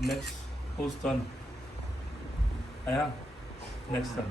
next whose turn? Ayan, next turn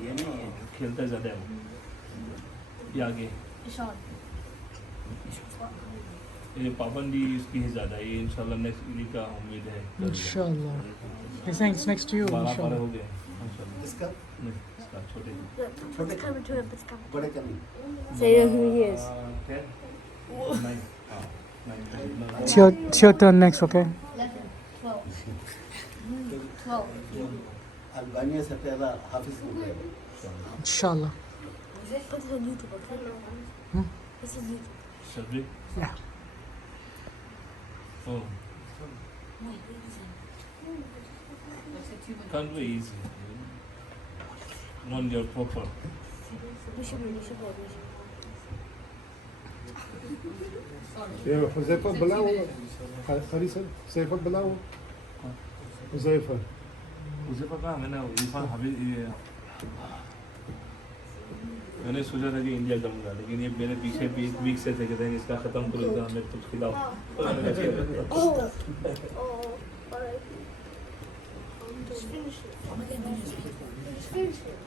یہ نہیں ہے کھیلتا زیادہ ہے وہ. یہ آگے یہ پابندی اس کی ہی زیادہ ہے. یہ انشاءاللہ نیکسٹ علی کا امید ہے. انشاءاللہ. Okay, thanks. Next to you. 12 پارے Inshallah. ہو گئے انشاءاللہ. اس کا نہیں اس کا چھوٹے چھوٹے بڑے کرنے Say who he is. 10 9 ہاں 9 It's your turn next, okay? 12. Albania سے پہلا حافظ ہو گئے. Inshallah. Put it on YouTube, okay? Hmm? It's on YouTube. Subject Yeah. Oh, can't be easy. Not your proper. We should. Huzaifa بلاؤ خالی سر حذیفہ بلاؤ حذیفہ حذیفہ کہاں میں نے عرفان حبیب میں نے سوچا تھا کہ انڈیا جاؤں گا لیکن یہ میرے پیچھے بھی ایک ویک سے تھے کہ اس کا ختم کرو گا میں کچھ کھلاؤ. Alright. Just finish it. Just finish it.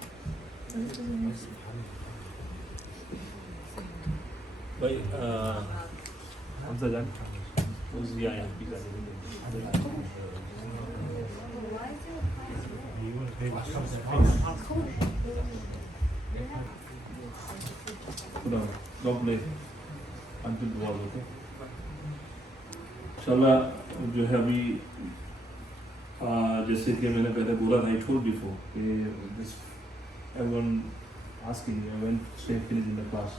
بھائی حمزہ جان اس یہاں پی کر ڈاپ لے انٹل دعا ہوتے انشاءاللہ. جو ہے ابھی جیسے کہ میں نے پہلے بولا تھا ٹول بیفور کہ everyone asking when to finish in the class.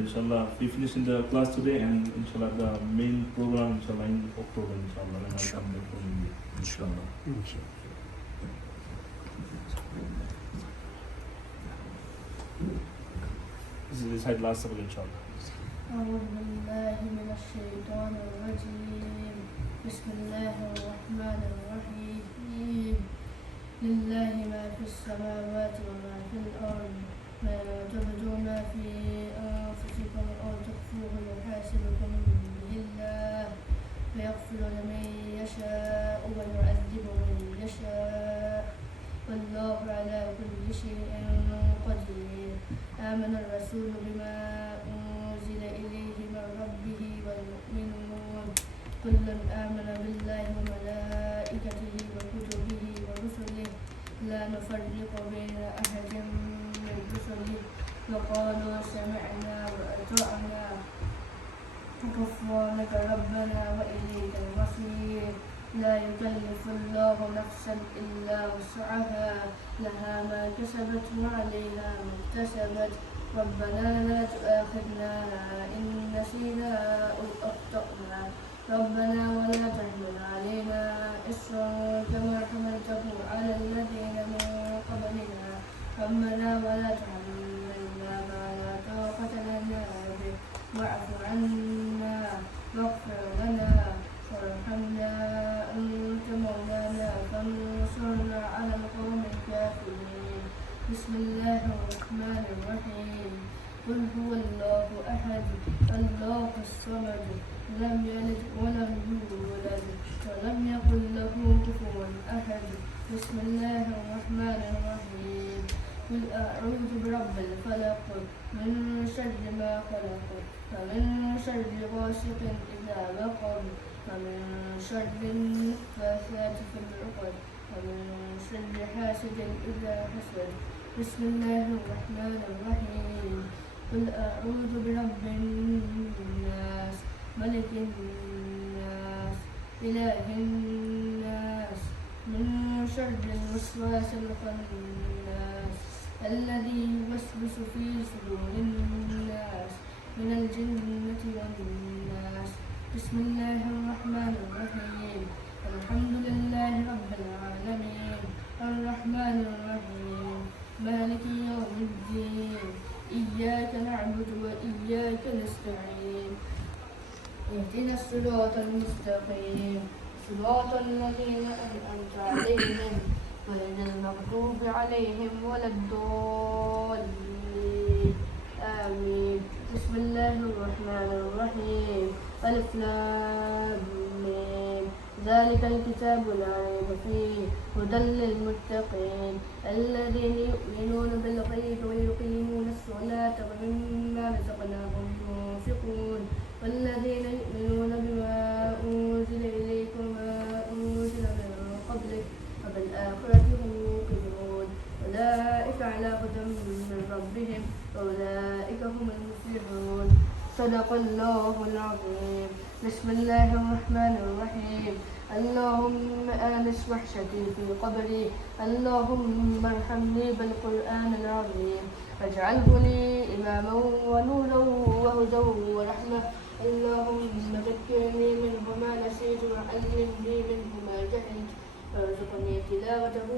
Inshallah, we finish in the class today and inshallah the main program inshallah in October inshallah when I come back from India. Inshallah. This is the last sabr inshallah. أعوذ بالله من الشيطان الرجيم. بسم الله الرحمن الرحيم. لله ما في السماوات وما في الأرض. ما تبدوا ما في أنفسكم أو تخفوه يحاسبكم به الله فيغفر لمن يشاء ويعذب من يشاء والله على كل شيء قدير. آمن الرسول بما أنزل إليه من ربه والمؤمنون كل آمن بالله وملائكته وكتبه ورسله لا نفرق بين أحد من رسله وقالوا سمعنا وأطعنا غفرانك ربنا وإليك المصير. لا يكلف الله نفسا إلا وسعها لها ما كسبت وعليها ما اكتسبت. ربنا لا تؤاخذنا إن نسينا أو أخطأنا ربنا ولا تحمل علينا إصرا كما حملته على الذين من قبلنا ربنا ولا تحملنا ما لا طاقة لنا به واعف عنا واغفر لنا وارحمنا أنت مولانا فانصرنا على القوم الكافرين. بسم الله الرحمن الرحيم. قل هو الله أحد الله الصمد لم يلد ولم يولد ولم يكن له كفوا أحد. بسم الله الرحمن الرحيم. قل أعوذ برب الفلق من شر ما خلق ومن شر غاسق إذا وقب ومن شر النفاثات في العقد ومن شر حاسد إذا حسد. بسم الله الرحمن الرحيم. قل أعوذ برب الناس ملك الناس إله الناس من شر الوسواس الخناس الذي يوسوس في صدور الناس من الجنة والناس. بسم الله الرحمن الرحيم. الحمد لله رب العالمين الرحمن الرحيم مالك يوم الدين إياك نعبد وإياك نستعين اهدنا الصراط المستقيم صراط الذين أنعمت عليهم غير المغضوب عليهم ولا الضالين آمين. بسم الله الرحمن الرحيم ألف لام ميم ذلك الكتاب لا ريب فيه هدى للمتقين الذين يؤمنون بالغيب ويقيمون الصلاة ومما رزقناهم ينفقون والذين يؤمنون بما أنزل إليك وما أنزل من قبلك وبالآخرة هم يوقنون أولئك على هدى من ربهم وأولئك هم المفلحون صدق الله العظيم بسم الله الرحمن الرحيم اللهم آنس وحشتي في قبري اللهم ارحمني بالقرآن العظيم واجعله لي إماما ونورا وهدى ورحمة اللهم ذكرني منه ما نسيت وعلمني منه ما جهلت وارزقني تلاوته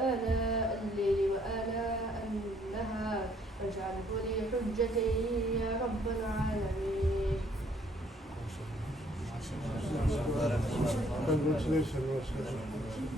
آناء الليل وآناء النهار واجعله لي حجة يا رب العالمين. Congratulations.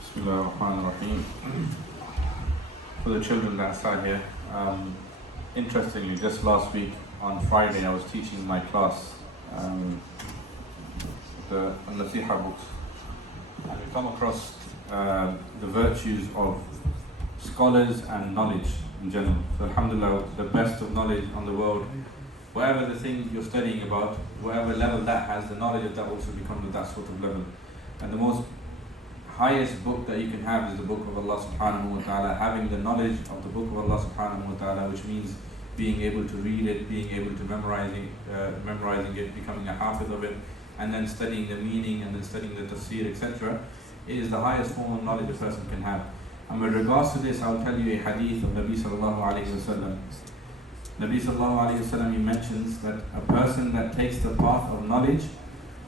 Bismillahirrahmanirrahim. For the children that sat here, interestingly, just last week on Friday, I was teaching my class the Nasiha books, and we come across the virtues of scholars and knowledge in general. So, alhamdulillah, the best of knowledge on the world, whatever the thing you're studying about, whatever level that has, the knowledge of that also becomes at that sort of level. And the most highest book that you can have is the book of Allah subhanahu wa ta'ala. Having the knowledge of the book of Allah subhanahu wa ta'ala, which means being able to read it, being able to memorizing it, becoming a hafiz of it, and then studying the meaning and then studying the tafsir, etc. It is the highest form of knowledge a person can have. And with regards to this, I'll tell you a hadith of Nabi sallallahu alayhi wa sallam. Nabi sallallahu alayhi wa sallam, he mentions that a person that takes the path of knowledge,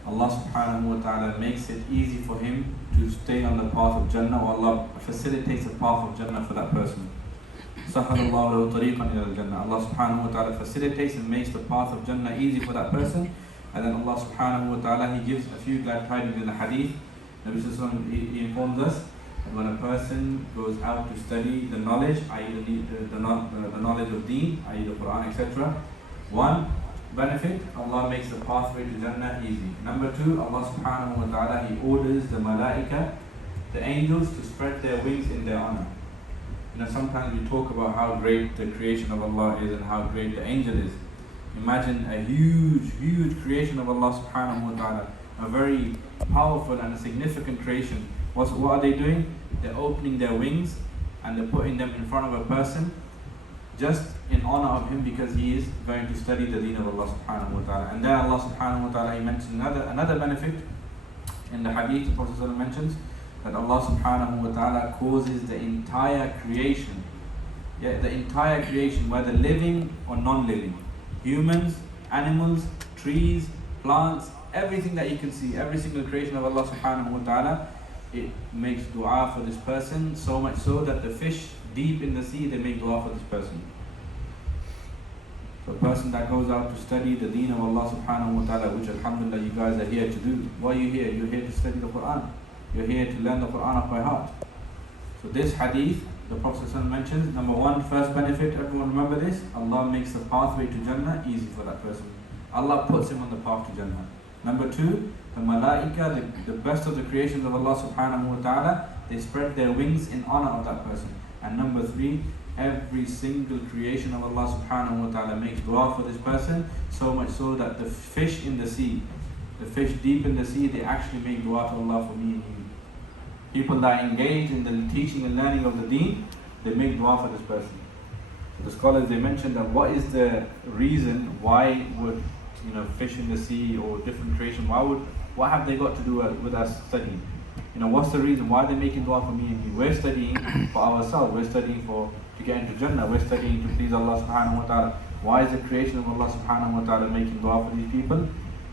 Allah subhanahu wa ta'ala makes it easy for him to stay on the path of Jannah, or Allah facilitates the path of Jannah for that person. Sahhalallahu lahu tariqan ila al-Jannah. Allah subhanahu wa ta'ala facilitates and makes the path of Jannah easy for that person. And then Allah subhanahu wa ta'ala, he gives a few glad tidings in the hadith. Nabi sallallahu alayhi wa sallam, he informs us that when a person goes out to study the knowledge, i.e. the knowledge of deen, i.e. the Quran, etc. One benefit, Allah makes the pathway to Jannah easy. Number two, Allah subhanahu wa ta'ala, he orders the malaika, the angels, to spread their wings in their honor. You know, sometimes we talk about how great the creation of Allah is and how great the angel is. Imagine a huge creation of Allah subhanahu wa ta'ala, a very powerful and a significant creation. What are they doing? They're opening their wings and they're putting them in front of a person just in honor of him, because he is going to study the deen of Allah subhanahu wa ta'ala. And then Allah subhanahu wa ta'ala, he mentions another benefit in the hadith. The Prophet mentions that Allah subhanahu wa ta'ala causes the entire creation, whether living or non-living, humans, animals, trees, plants, everything that you can see, every single creation of Allah subhanahu wa ta'ala, it makes dua for this person, so much so that the fish deep in the sea, they make dua for this person. So a person that goes out to study the deen of Allah subhanahu wa ta'ala, which alhamdulillah you guys are here to do. Why are you here? You're here to study the Quran. You're here to learn the Quran off by heart. So this hadith, the Prophet mentions, number one, first benefit, everyone remember this, Allah makes the pathway to Jannah easy for that person. Allah puts him on the path to Jannah. Number two, the malaika, the best of the creations of Allah subhanahu wa ta'ala, they spread their wings in honor of that person. And number three, every single creation of Allah subhanahu wa ta'ala makes dua for this person, so much so that the fish in the sea, the fish deep in the sea, they actually make dua to Allah for me and you. People that engage in the teaching and learning of the deen, they make dua for this person. So the scholars, they mentioned that what is the reason why would fish in the sea or different creation, what have they got to do with us studying? What's the reason why they're making dua for me and you? We're studying for ourselves, we're studying to get into Jannah, we're studying to please Allah subhanahu wa ta'ala. Why is the creation of Allah subhanahu wa ta'ala making dua for these people?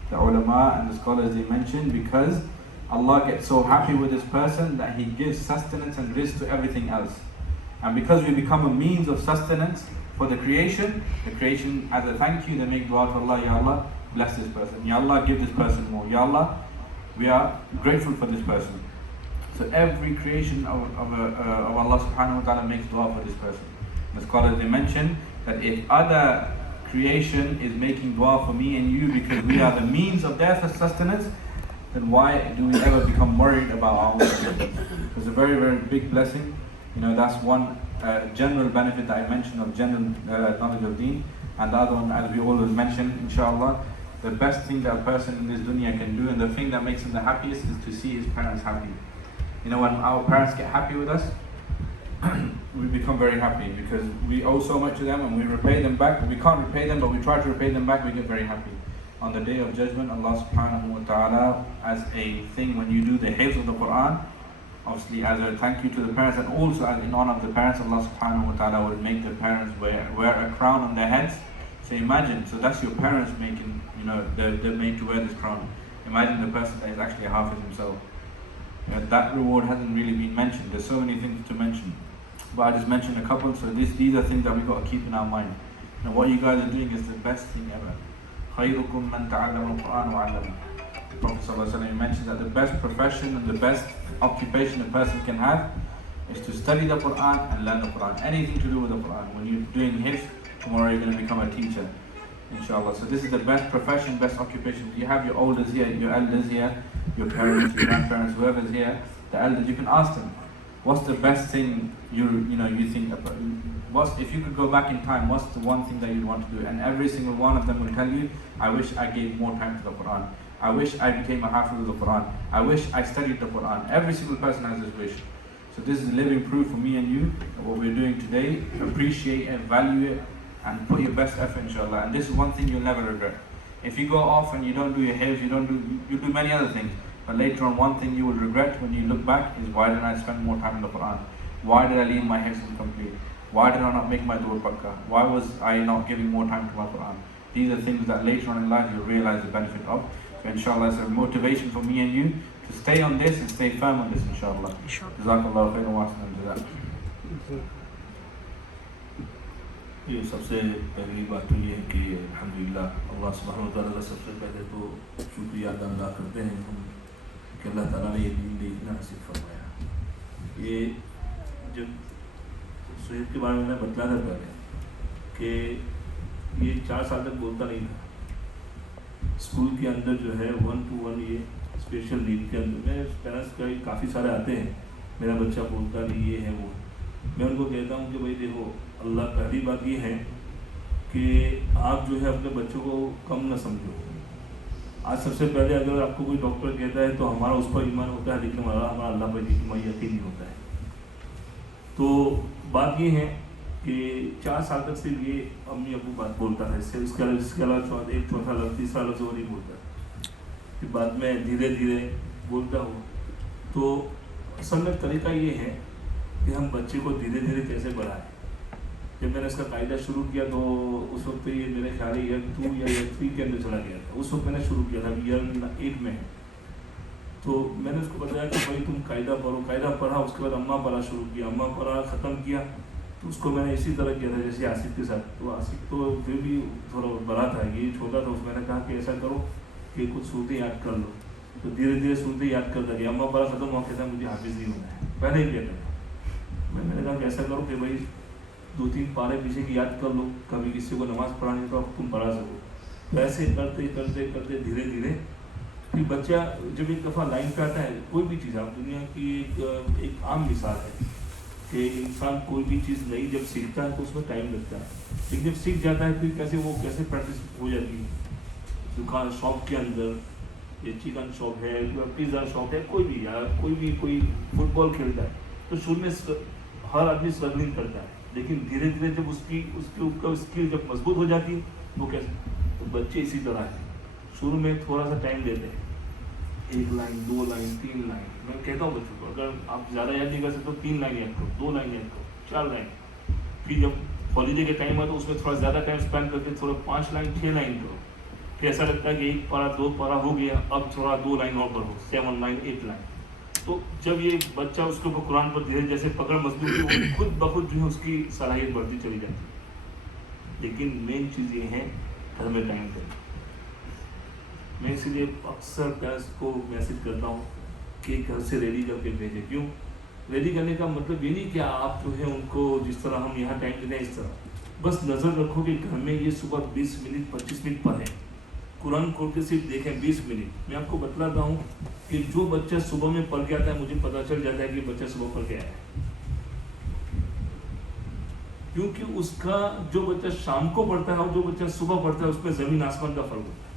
The ulama and the scholars, they mention because Allah gets so happy with this person that He gives sustenance and rizq to everything else. And because we become a means of sustenance for the creation as a thank you, they make dua to Allah, Ya Allah, bless this person. Ya Allah, give this person more. Ya Allah, we are grateful for this person. So every creation of Allah subhanahu wa ta'ala makes dua for this person. The scholars, they mention that if other creation is making dua for me and you because we are the means of their sustenance, then why do we ever become worried about our own sustenance? It's a very, very big blessing. You know, that's one general benefit that I mentioned of general knowledge of deen. And the other one, as we always mention, inshallah, the best thing that a person in this dunya can do and the thing that makes him the happiest is to see his parents happy. You know, when our parents get happy with us, we become very happy because we owe so much to them and we repay them back. We can't repay them, but we try to repay them back, we get very happy. On the day of judgment, Allah subhanahu wa ta'ala, as a thing when you do the hifz of the Quran, obviously as a thank you to the parents and also as in honor of the parents, Allah subhanahu wa ta'ala will make the parents wear a crown on their heads. So imagine, so that's your parents making, you know, they're made to wear this crown. Imagine the person that is actually a hafiz himself. You know, that reward hasn't really been mentioned. There's so many things to mention. But I just mentioned a couple, so these are things that we got to keep in our mind. And what you guys are doing is the best thing ever. خَيْرُكُمْ مَنْ تَعَلَّمَ الْقُرْآنَ وَعَلَّمَهُ. The Prophet ﷺ mentions that the best profession and the best occupation a person can have is to study the Quran and learn the Quran. Anything to do with the Quran. When you're doing hifz, tomorrow you're going to become a teacher, inshallah. So this is the best profession, best occupation. You have your elders here, your your parents, your grandparents, whoever's here, the elders, you can ask them, what's the best thing you think about? If you could go back in time, what's the one thing that you'd want to do? And every single one of them will tell you, I wish I gave more time to the Quran. I wish I became a hafiz of the Quran. I wish I studied the Quran. Every single person has this wish. So this is living proof for me and you that what we're doing today, appreciate it, value it, and put your best effort, inshallah. And this is one thing you'll never regret. If you go off and you don't do your hifz, you do many other things. But later on, one thing you will regret when you look back is, why didn't I spend more time in the Quran? Why did I leave my hifz incomplete? Why did I not make my dur pakka? Why was I not giving more time to my Quran? These are things that later on in life you'll realize the benefit of. So inshallah, it's a motivation for me and you to stay on this and stay firm on this, inshallah. Jazakallah khairan wa ahsan jazak. یہ سب سے پہلی بات تو یہ ہے کہ الحمدللہ اللہ سبحانہ و تعالیٰ کا سب سے پہلے تو شکریہ ادا کرتے ہیں ہم کہ اللہ تعالیٰ نے یہ دین دیکھنا نصیب فرمایا. یہ جب سہیب کے بارے میں بتلا تھا پہلے کہ یہ 4 سال تک بولتا نہیں تھا. اسکول کے اندر جو ہے 1 to 1 یہ اسپیشل نیڈ کے اندر میں پیرنٹس کا کافی سارے آتے ہیں, میرا بچہ بولتا نہیں, یہ ہے وہ. میں ان کو کہتا ہوں کہ بھائی دیکھو, اللہ پہلی بات یہ ہے کہ آپ جو ہے اپنے بچوں کو کم نہ سمجھو. آج سب سے پہلے اگر آپ کو کوئی ڈاکٹر کہتا ہے تو ہمارا اس پر ایمان ہوتا ہے, لیکن ہمارا اللہ پر یقین نہیں ہوتا ہے. تو بات یہ ہے کہ 4 سال تک صرف یہ امی ابو بات بولتا ہے, اس کے علاوہ ایک چوتھا لفظ تیسرا لفظ وہ نہیں بولتا. پھر بعد میں دھیرے دھیرے بولتا ہوں. تو اصل میں طریقہ یہ ہے کہ ہم بچے کو دھیرے دھیرے کیسے بڑھائیں. جب میں نے اس کا قاعدہ شروع کیا تو اس وقت یہ میرے خیال ہے ایئر 2 یا ایئر 3 کے اندر چلا گیا تھا. اس وقت میں نے شروع کیا تھا, ایئر 8 میں ہے. تو میں نے اس کو بتایا کہ بھائی تم قاعدہ پڑھو. قاعدہ پڑھا, اس کے بعد اماں پڑھا شروع کیا, اماں پڑھا ختم کیا. تو اس کو میں نے اسی طرح کیا تھا جیسے آصف کے ساتھ. تو آصف تو پھر بھی تھوڑا بڑا تھا, یہ چھوٹا تھا. اس میں نے کہا کہ ایسا کرو کہ کچھ صورتیں یاد کر لو. تو دھیرے دھیرے صورتیں یاد کرتا گیا. اماں پڑھا ختم ہوا, کہتا مجھے حافظ نہیں ہونا ہے, پہلے ہی کہتا تھا. میں نے کہا کہ ایسا کرو کہ بھائی 2-3 پارے پیچھے کی یاد کر لو, کبھی کسی کو نماز پڑھانی تو تم پڑھا سکو. ایسے کرتے کرتے کرتے دھیرے دھیرے پھر بچہ جب ایک دفعہ لائن پہ آتا ہے, کوئی بھی چیز, آپ دنیا کی ایک عام مثال ہے کہ انسان کوئی بھی چیز نئی جب سیکھتا ہے تو اس میں ٹائم لگتا ہے, لیکن جب سیکھ جاتا ہے پھر کیسے پریکٹس ہو جاتی ہے. دکان شاپ کے اندر, یہ چکن شاپ ہے, پیزا شاپ ہے, کوئی فٹ بال کھیلتا ہے تو شروع میں ہر آدمی اسٹرگلنگ کرتا ہے, لیکن دھیرے دھیرے جب اس کے اوپر اسکل جب مضبوط ہو جاتی ہے وہ کیسے. تو بچے اسی طرح ہیں, شروع میں تھوڑا سا ٹائم دیتے ہیں, 1 لائن 2 لائن 3 لائن. میں کہتا ہوں بچوں کو اگر آپ زیادہ یاد نہیں کر سکتے تو 3 لائن یاد کرو, 2 لائن یاد کرو, 4 لائن. پھر جب ہالیڈے کے ٹائم ہے تو اس میں تھوڑا زیادہ ٹائم اسپینڈ کر کے تھوڑا 5 لائن 6 لائن کرو. پھر ایسا لگتا ہے کہ 1 پارا 2 پارا ہو گیا, اب تھوڑا 2 لائن اور بڑھو, 7 لائن 8 لائن. تو جب یہ بچہ اس کے اوپر قرآن پر دھیرے جیسے پکڑ مضبوط ہوتی ہے, خود بخود جو ہے اس کی صلاحیت بڑھتی چلی جاتی ہے. لیکن مین چیز یہ ہے گھر میں ٹائم دیں. میں اسی لیے اکثر پیرنٹس کو میسج کرتا ہوں کہ گھر سے ریڈی کر کے بھیجیں. کیوں ریڈی کرنے کا مطلب یہ نہیں کہ آپ جو ہے ان کو جس طرح ہم یہاں ٹائم دیتے ہیں اس طرح, بس نظر رکھو کہ گھر میں یہ صبح 20 منٹ 25 منٹ پڑھیں, قرآن کھول کے صرف دیکھیں 20 منٹ. میں آپ کو بتلاتا ہوں کہ جو بچہ صبح میں پڑھ کے آتا ہے مجھے پتہ چل جاتا ہے کہ بچہ صبح پڑھ کے آیا ہے, کیونکہ اس کا جو بچہ شام کو پڑھتا ہے اور جو بچہ صبح پڑھتا ہے اس میں زمین آسمان کا فرق ہوتا ہے.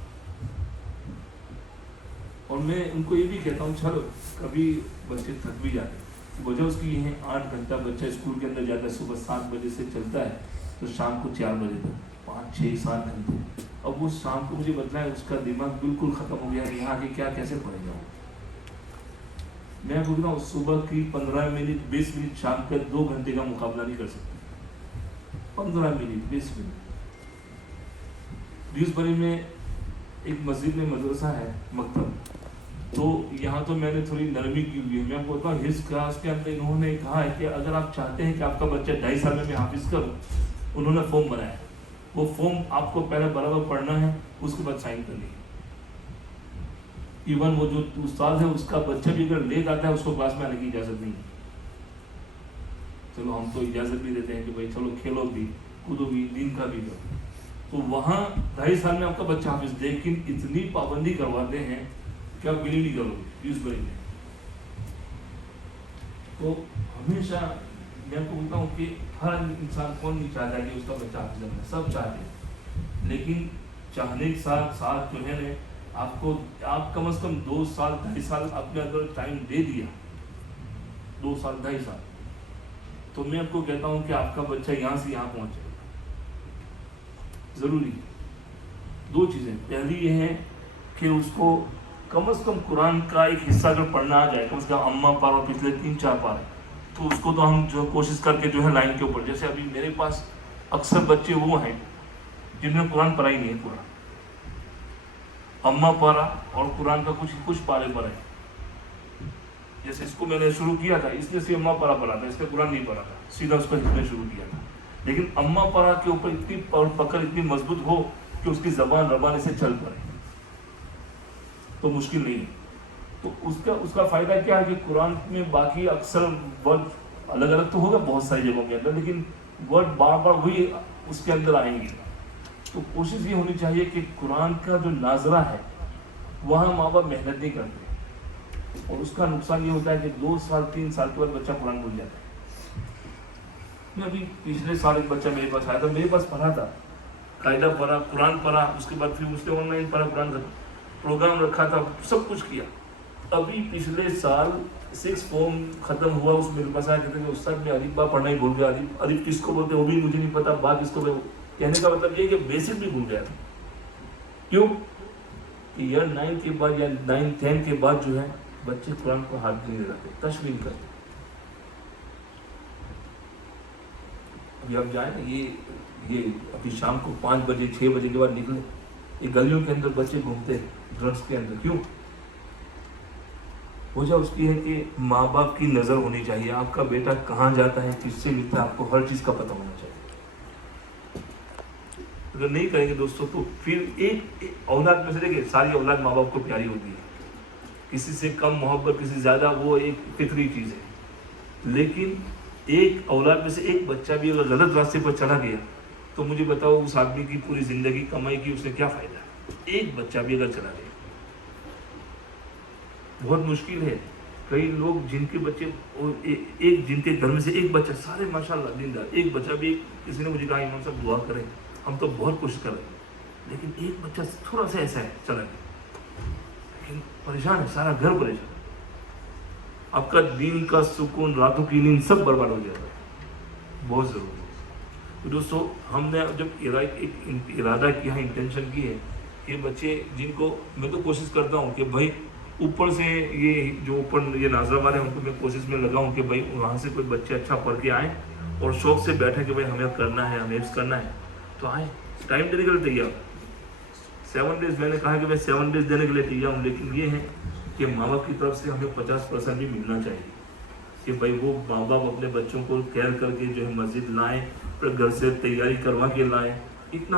اور میں ان کو یہ بھی کہتا ہوں چلو کبھی بچے تھک بھی جاتے ہیں, وجہ اس کی یہ ہے 8 گھنٹہ بچہ اسکول کے اندر جاتا ہے, صبح 7 بجے سے چلتا ہے تو شام کو 4 بجے تک 5 6 7 گھنٹے. اب وہ شام کو مجھے بتلا ہے اس کا دماغ بالکل ختم ہو گیا ہے, یہاں کے کیا کیسے پڑھے گا. میں بول رہا ہوں صبح کی 15 منٹ 20 منٹ شام کا 2 گھنٹے کا مقابلہ نہیں کر سکتے. 15 منٹ 20 منٹ. ڈیوزبری میں ایک مسجد میں مدرسہ ہے مکتب, تو یہاں تو میں نے تھوڑی نرمی کی ہوئی ہے. میں آپ کو بتاؤں ہز کلاس کے اندر انہوں نے کہا ہے کہ اگر آپ چاہتے ہیں کہ آپ کا بچہ 2.5 سال میں حافظ کرو, انہوں نے فارم بنایا. وہ فارم آپ کو پہلے برابر پڑھنا ہے, اس کے بعد سائن کرنی ہے. ایون وہ جو استاد ہے اس کا بچہ بھی اگر لے جاتا ہے اس کو کلاس میں آنے کی اجازت نہیں ہے. چلو ہم تو اجازت بھی دیتے ہیں کہ بھائی چلو کھیلو بھی کودو بھی دین کا بھی کرو. تو وہاں 2.5 سال میں آپ کا بچہ حافظ, لیکن اتنی پابندی کرواتے ہیں کہ آپ بلیو نہیں کرو گے ڈیوزبری میں. تو ہمیشہ میں آپ کو بولتا ہوں کہ ہر انسان کون نہیں چاہتا ہے کہ اس کا بچہ حافظ بنے, سب چاہتے ہیں. لیکن چاہنے کے ساتھ ساتھ جو ہے نا آپ کم از کم 2 سال 2.5 سال اپنے اگر ٹائم دے دیا, 2 سال 2.5 سال, تو میں آپ کو کہتا ہوں کہ آپ کا بچہ یہاں سے یہاں پہنچے. ضروری 2 چیزیں, پہلی یہ ہے کہ اس کو کم از کم قرآن کا ایک حصہ اگر پڑھنا آ جائے, کم از کم اماں پارہ پچھلے 3-4 پارے, تو اس کو تو ہم جو کوشش کر کے جو ہے لائن کے اوپر, جیسے ابھی میرے پاس اکثر بچے وہ ہیں جن نے قرآن پڑھا ہی نہیں ہے پورا, اماں پارہ اور قرآن کا کچھ پارے پڑھے. جیسے اس کو میں نے شروع کیا تھا اس لیے صرف اماں پارہ پڑھا تھا, اس نے قرآن نہیں پڑھا تھا, سیدھا اس کو حفظ شروع کیا تھا. لیکن اماں پارہ کے اوپر اتنی پکڑ اتنی مضبوط ہو کہ اس کی زبان ربانے سے چل پڑے تو مشکل نہیں ہے. تو اس کا فائدہ کیا ہے کہ قرآن میں باقی اکثر ورڈ الگ الگ تو ہوگا بہت ساری جگہوں کے اندر, لیکن ورڈ بار بار وہی اس کے اندر آئیں گے. تو کوشش یہ ہونی چاہیے کہ قرآن کا جو ناظرہ ہے وہاں ماں باپ محنت نہیں کرتے, اور اس کا نقصان یہ ہوتا ہے کہ 2 سال 3 سال کے بعد بچہ قرآن بھول جاتا ہے. میں ابھی پچھلے سال ایک بچہ میرے پاس آیا تھا, میرے پاس پڑھا تھا, قاعدہ پڑھا, قرآن پڑھا, اس کے بعد پھر اس نے آن لائن پڑھا, قرآن کا پروگرام رکھا تھا, سب کچھ کیا. ابھی پچھلے سال 6 فارم ختم ہوا, اس میرے پاس آیا کہتے ہیں کہ استاد میں الف با پڑھنا ہی بھول گیا. الف کس کو بولتے وہ بھی مجھے نہیں پتا, بات اس کو کہنے کا مطلب یہ کہ بیسک بھی بھول گیا تھا. کیوں کہ ایئر 9 کے بعد یا 9-10 کے بعد جو ہے بچے قرآن کو ہاتھ نہیں لگاتے, تشویق کرتے. ابھی آپ جائیں نا, یہ ابھی شام کو 5 بجے 6 بجے کے بعد نکلے, یہ گلیوں کے اندر بچے گھومتے ہیں ڈرگس کے اندر. کیوں؟ وجہ اس کی ہے کہ ماں باپ کی نظر ہونی چاہیے. آپ کا بیٹا کہاں جاتا ہے, کس سے ملتا ہے, آپ کو ہر چیز کا پتہ ہونا چاہیے. اگر نہیں کریں گے دوستوں تو پھر ایک اولاد میں سے دیکھیں ساری اولاد ماں باپ کو پیاری ہوتی ہے, کسی سے کم محبت کسی سے زیادہ, وہ ایک فطری چیز ہے. لیکن ایک اولاد میں سے ایک بچہ بھی اگر غلط راستے پر چلا گیا تو مجھے بتاؤ اس آدمی کی پوری زندگی کمائی کی اس نے کیا فائدہ ہے. ایک بچہ بھی اگر چلا گیا بہت مشکل ہے. کئی لوگ جن کے بچے ایک جن کے گھر میں سے ایک بچہ, سارے ماشاءاللہ دیندار, ایک بچہ بھی, کسی نے مجھے کہا امام صاحب دعا کریں, ہم تو بہت کوشش کر رہے ہیں, لیکن ایک بچہ تھوڑا سا ایسا ہے چلا گیا, لیکن پریشان ہے, سارا گھر پریشان ہے. آپ کا دین کا سکون, راتوں کی نیند سب برباد ہو جاتا ہے. بہت ضروری ہے. تو دوستو ہم نے جب ایک ارادہ کیا ہے, انٹینشن کی ہے کہ بچے جن کو, میں تو کوشش کرتا ہوں کہ بھائی اوپر سے یہ جو اوپر یہ ناظرہ والے ہیں ان کو میں کوشش میں لگاؤں کہ بھائی وہاں سے کوئی بچے اچھا پڑھ کے آئیں اور شوق سے بیٹھیں کہ بھائی ہمیں کرنا ہے, ہمیں حفظ کرنا ہے, تو آئیں. ٹائم دینے کے لیے تیار, 7 ڈیز میں نے کہا کہ میں 7 ڈیز دینے کے لیے تیار ہوں, لیکن یہ ہے کہ ماں باپ کی طرف سے ہمیں 50% بھی ملنا چاہیے کہ بھائی وہ ماں باپ اپنے بچوں کو کیئر کر کے جو ہے مسجد لائیں, پھر گھر سے تیاری کروا کے لائیں, اتنا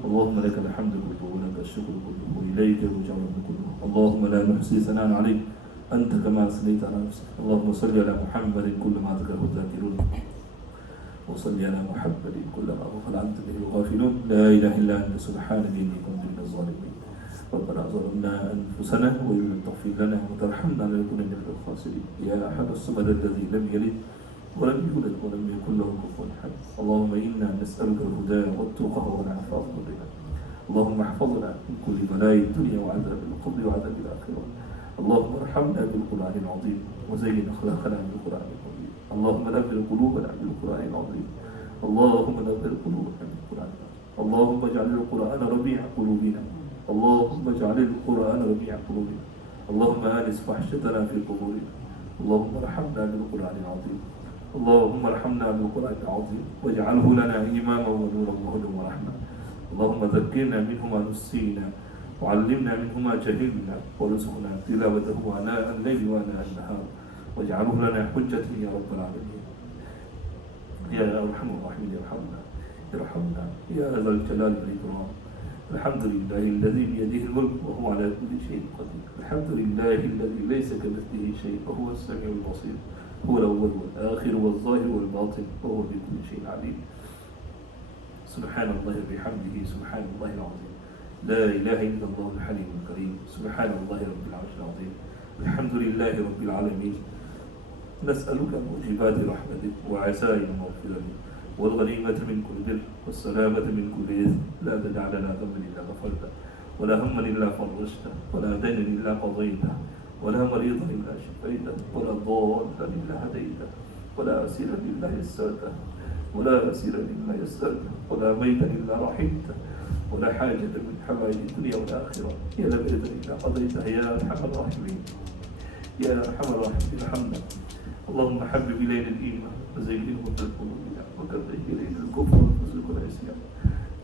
اللهم لك الحمد كله ولك الشكر كله وإليك يرجع الأمر كله. اللهم لا نحصي ثناء عليك أنت كما أثنيت على نفسك. اللهم صل على محمد كل ما ذكره الذاكرون وصل على محمد كل ما غفل عنك به الغافلون. لا إله إلا أنت سبحانك إني كنت من الظالمين. ربنا ظلمنا أنفسنا وإن لم تغفر لنا وترحمنا لنكونن من الخاسرين. يا أحد الصمد الذي لم يلد ولم يولد ولم يكن له كفوا أحد. اللهم إنا نسألك الهدى والتقى والعفاف والغنى. اللهم احفظنا من كل بلاء الدنيا وعذاب القبر وعذاب الآخرة. اللهم ارحمنا بالقرآن العظيم وزين أخلاقنا بالقرآن العظيم. اللهم نبر قلوبنا بالقرآن العظيم. اللهم نبر قلوبنا بالقرآن العظيم. اللهم اجعل القرآن ربيع قلوبنا. اللهم اجعل القرآن ربيع قلوبنا. اللهم آنس وحشتنا في قبورنا. اللهم ارحمنا بالقرآن العظيم. اللهم ارحمنا بالقرآن العظيم واجعله لنا إماما ونورا وهدى ورحمة. اللهم ذكرنا منه ما نسينا وعلمنا منه ما جهلنا وارزقنا تلاوته آناء الليل وآناء النهار واجعله لنا حجة يا رب العالمين. يا أرحم الراحمين ارحمنا يا ذا الجلال والإكرام. الحمد لله الذي بيده الملك وهو على كل شيء قدير. الحمد لله الذي ليس كمثله شيء وهو السميع البصير. هو الأول والآخر والظاهر والباطن وهو بكل شيء عليم. سبحان الله وبحمده سبحان الله العظيم. لا إله إلا الله الحليم الكريم. سبحان الله رب العرش العظيم. الحمد لله رب العالمين. نسألك موجبات رحمتك وعزائم مغفرتك والغنيمة من كل بر والسلامة من كل إثم. لا تدع لنا ذنبا إلا غفرته ولا هما إلا فرجته ولا دينا إلا قضيته ولا مريضا إلا شفيته ولا ضالا إلا هديته ولا أسيرا إلا يسرته ولا أسيرا إلا يسرته ولا ميتا إلا رحمته ولا حاجة من حوائج الدنيا والآخرة يا لم يدن إلا قضيتها يا أرحم الراحمين. يا أرحم الراحمين ارحمنا. اللهم حبب إلينا الإيمان وزينه في قلوبنا وكره إلينا الكفر والفسوق والعصيان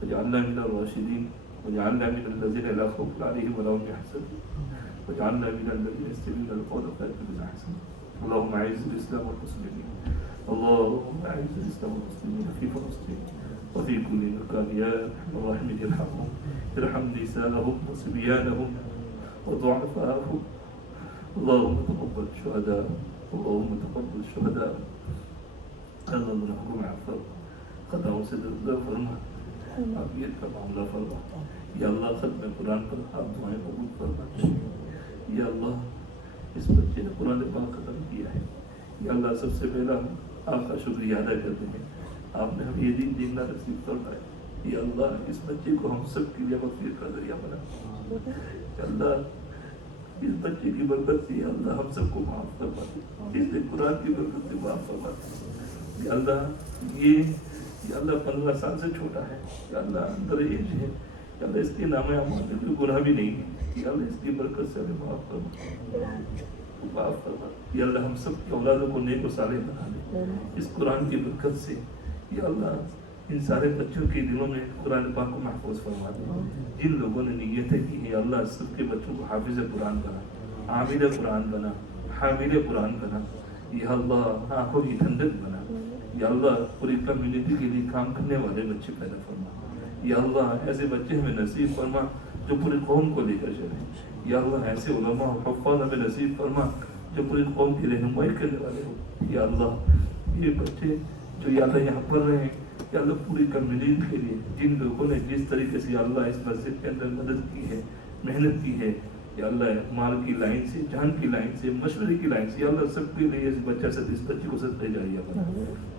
واجعلنا من الراشدين واجعلنا من الذين لا خوف عليهم ولا هم يحزنون واجعلنا من الذين يستمعون القول فيتبعون احسنه. اللهم اعز الاسلام والمسلمين اللهم اعز الاسلام والمسلمين في فلسطين وفي كل مكان يا ارحم الراحمين. ارحمهم ارحم نساءهم وصبيانهم وضعفاءهم. اللهم تقبل الشهداء اللهم تقبل الشهداء. اللهم نحرم عفو خطاؤں سے درگزر فرما عافیت کا معاملہ فرما. یا اللہ ختم قرآن پر آپ دعائیں قبول فرما. یا اللہ اس بچے نے قرآن پاک ختم کیا ہے. یا اللہ سب سے پہلا آپ کا شکریہ ادا کرتے ہیں آپ نے ہمیں یہ دین دینا نصیب فرمایا. یا اللہ اس بچے کو ہم سب کے لیے مغفرت کا ذریعہ بنا. یا اللہ اس بچے کی برکت سے یا اللہ ہم سب کو معاف فرما دے. اس نے قرآن کی برکت سے معاف فرما دے. یا اللہ یہ یا اللہ 15 سال سے چھوٹا ہے. یا اللہ اندر ایج ہے. یا اللہ اس کے نام اعمال میں کوئی گناہ بھی نہیں ہے. یا اللہ اس کی برکت سے ہمیں معاف فرما معاف فرما. یا اللہ ہم سب کی اولادوں کو نیک و صالح بنا دے اس قرآن کی برکت سے. یا اللہ ان سارے بچوں کے دلوں میں قرآن پاک کو محفوظ فرما دے. جن لوگوں نے نیتیں کی ہے اللہ سب کے بچوں کو حافظ قرآن بنا عامل قرآن بنا حامل قرآن بنا. یا اللہ آنکھوں کی ٹھنڈک بنا. یا اللہ پوری کمیونٹی کے لیے کام کرنے والے بچے پیدا فرما. یا اللہ ایسے بچے ہمیں نصیب فرما جو پوری قوم کو لے کر چلیں. یا اللہ ایسے علماء و حفاظ ہمیں نصیب فرما جو پوری قوم کی رہنمائی کرنے والے ہوں. یا اللہ یہ بچے جو یا اللہ یہاں پڑھ رہے ہیں یا اللہ پوری کمیونٹی کے لیے جن لوگوں نے جس طریقے سے یا اللہ اس مسجد کے اندر مدد کی ہے محنت کی ہے یا اللہ مال کی لائن سے جان کی لائن سے مشورے کی لائن سے یا اللہ سب کے لیے اس بچہ سے اس بچے کو صدقہ جاریہ بنا.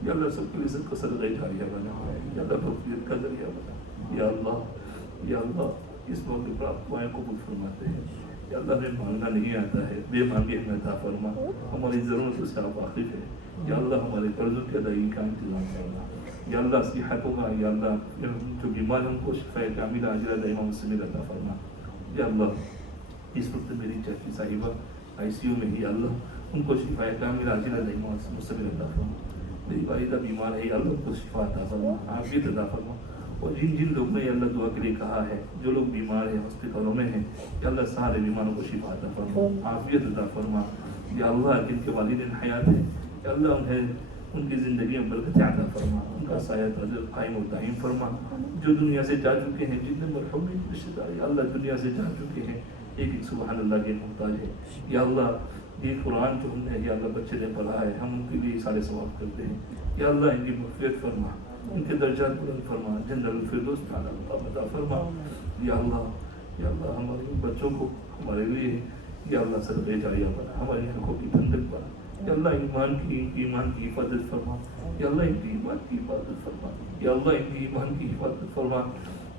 یا اللہ سب کے لیے سب کا صدقہ جاریہ بنا. یا اللہ مغفرت کا ذریعہ بنا. یا اللہ اس موقع پر آپ دعائیں قبول فرماتے ہیں. یا اللہ ہمیں مانگنا نہیں آتا ہے بے مانگے ہمیں عطا فرما. ہماری ضرورتوں سے آپ واقف ہیں. یا اللہ ہمارے قرضوں کی ادائیگی کا انتظام کرنا. یا اللہ صحتوں کا یا اللہ جو بیمار ہیں ان کو شفاء کاملہ عاجلہ دائمہ مستمر عطا فرما. یا اللہ اس وقت میری چاچی صاحبہ ICU میں ہی اللہ ان کو شفاء کاملہ عاجلہ دائمہ مستمر عطا فرما. میری والدہ بیمار ہے یا اللہ ان کو شفا عطا فرما عافیت عطا فرما. اور جن لوگ نے یا اللہ دعا کے لیے کہا ہے جو لوگ بیمار ہیں ہاسپٹلوں میں ہیں یا اللہ سارے بیماروں کو شفا عطا فرما عافیت عطا فرما. یا اللہ جن کے والدین حیات ہیں یا اللہ انہیں ان کی زندگی میں برکت عطا فرما. ان کا سایہ قائم و دائم فرما. جو دنیا سے جا چکے ہیں جتنے مرحومین رشتہ دار یا اللہ دنیا سے جا چکے ہیں ایک سبحان اللہ کے محتاج ہے. یا اللہ یہ قرآن جو ہم نے یا اللہ بچے نے پڑھا ہے ہم ان کے لیے سارے ثواب کرتے ہیں. یا اللہ ان کی مغفرت فرما ان کے درجات بلند فرما جنت الفردوس میں عطا فرما. یا اللہ ہمارے بچوں کو ہمارے لیے یا اللہ صدقہ جاریہ بنا. ہماری آنکھوں کی ٹھنڈک بنا. یا اللہ ایمان کی حفاظت فرما. یا اللہ ان کی ایمان کی حفاظت فرما. یا اللہ ان کی ایمان کی حفاظت فرما.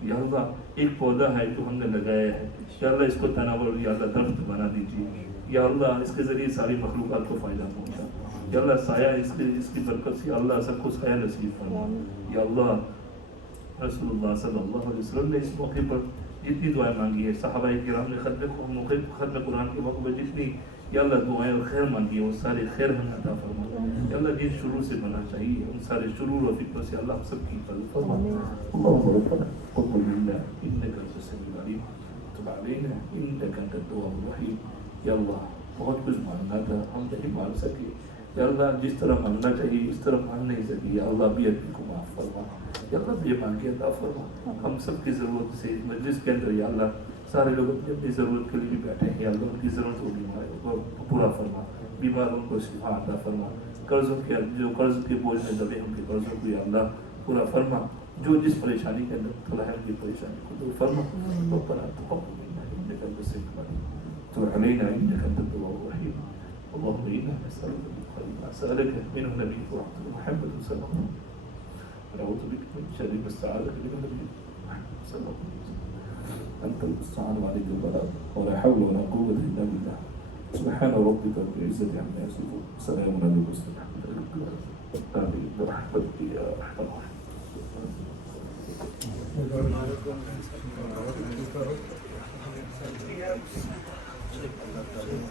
یا اللہ ایک پودا ہے جو ہم نے لگایا ہے یا اللہ اس کو تناور یا اللہ درخت بنا دیجیے. یا اللہ اس کے ذریعے ساری مخلوقات کو فائدہ پہنچا. یا اللہ سایہ اس کی برکت سے اللہ سب کو سایہ نصیب فرما. یا اللہ رسول اللہ صلی اللہ علیہ وسلم نے اس موقع پر جتنی دعائیں مانگی ہے صحابہ کرام نے ختم قرآن کے موقع پر جتنی یا اللہ دعائیں اور خیر مانگی ہے وہ سارے خیر ہمیں عطا فرما. یا اللہ جن شروع سے بنا چاہیے ان سارے شرور و فکر سے اللہ سب کی حفاظت فرما. اللهم ربنا تقبل منا انك انت السميع العليم وتب علينا انك انت التواب الرحيم. یا اللہ بہت کچھ مانگنا تھا ہم نہیں مانگ سکے. یا اللہ جس طرح مانگنا چاہیے اس طرح مانگ نہیں سکی. یا اللہ بے ادبی کو معاف فرما. یا اللہ بے مانگے عطا فرما. ہم سب کی ضرورت سے مجلس کے اندر یا اللہ سارے لوگ اپنی ضرورت کے لیے بھی بیٹھے ہیں. یا اللہ ان کی ضرورت کو پورا فرما. بیماروں کو شفا عطا فرما. قرضوں کے جو قرض کے بوجھ میں دبے ان کے قرضوں کو یا اللہ پورا فرما. جو جس پریشانی کے اندر مبتلا ہے ان کی پریشانی کو دور فرما. ربنا تقبل منا انك انت السميع العليم وتب علينا انك انت التواب الرحيم. اللهم انا نسالك من خير ما سالك منه نبيك ورحمه محمد صلى الله عليه وسلم ونعوذ بك من شر ما استعاذك منه نبيك محمد صلى الله عليه وسلم. انت المستعان وعليك البلاغ ولا حول ولا قوه الا بالله. سبحان ربك رب العزه عما يصفون وسلام على المرسلين الحمد لله رب العالمين. آمين برحمتك يا ارحم الراحمين.